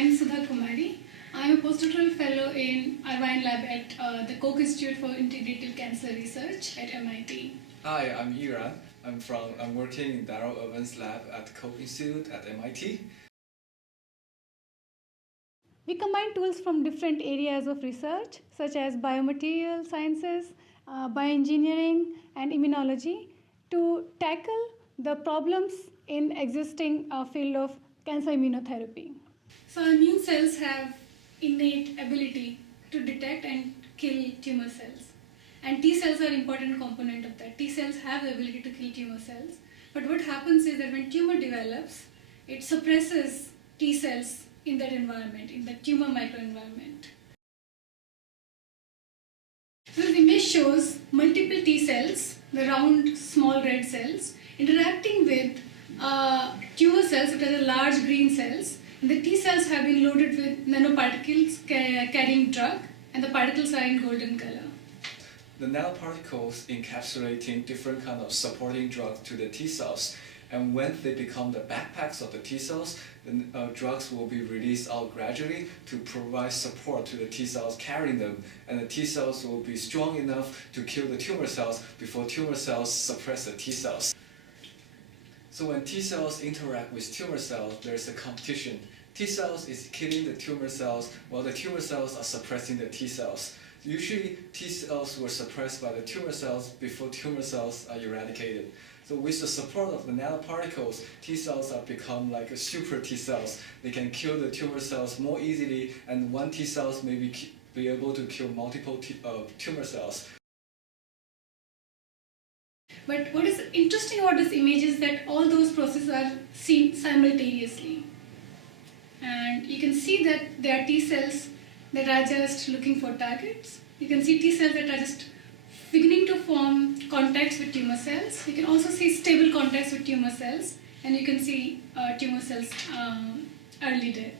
I'm Sudha Kumari. I'm a postdoctoral fellow in Irvine Lab at the Koch Institute for Integrative Cancer Research at MIT. Hi, I'm Iran. I'm working in Darrell Irvin's lab at Koch Institute at MIT. We combine tools from different areas of research such as biomaterial sciences, bioengineering, and immunology to tackle the problems in existing field of cancer immunotherapy. So immune cells have innate ability to detect and kill tumor cells. And T cells are an important component of that. T cells have the ability to kill tumor cells. But what happens is that when tumor develops, it suppresses T cells in that environment, in the tumor microenvironment. So this image shows multiple T cells, the round small red cells, interacting with tumor cells, which are the large green cells. And the T cells have been loaded with nanoparticles carrying drug, and the particles are in golden color. The nanoparticles encapsulating different kind of supporting drugs to the T cells. And when they become the backpacks of the T cells, the drugs will be released out gradually to provide support to the T cells carrying them. And the T cells will be strong enough to kill the tumor cells before tumor cells suppress the T cells. So when T cells interact with tumor cells, there's a competition. T cells is killing the tumor cells while the tumor cells are suppressing the T cells. Usually, T cells were suppressed by the tumor cells before tumor cells are eradicated. So with the support of the nanoparticles, T cells have become like a super T cells. They can kill the tumor cells more easily, and one T cells may be able to kill multiple tumor cells. But what is interesting about this image is that all those processes are seen simultaneously. And you can see that there are T cells that are just looking for targets. You can see T cells that are just beginning to form contacts with tumor cells. You can also see stable contacts with tumor cells, and you can see tumor cells early death.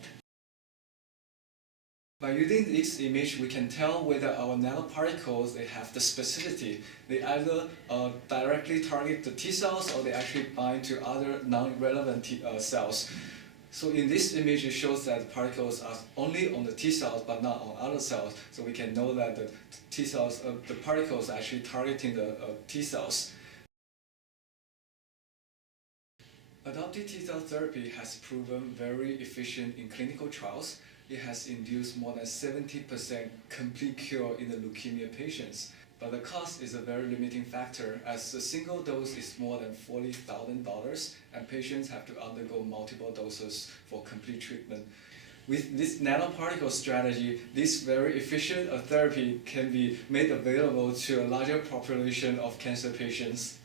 By using this image, we can tell whether our nanoparticles they have the specificity. They either directly target the T cells or they actually bind to other non-relevant cells. So in this image, it shows that the particles are only on the T cells but not on other cells. So we can know that the T cells, the particles are actually targeting the T cells. Adoptive T cell therapy has proven very efficient in clinical trials. It has induced more than 70% complete cure in the leukemia patients. But the cost is a very limiting factor as a single dose is more than $40,000 and patients have to undergo multiple doses for complete treatment. With this nanoparticle strategy, this very efficient therapy can be made available to a larger population of cancer patients.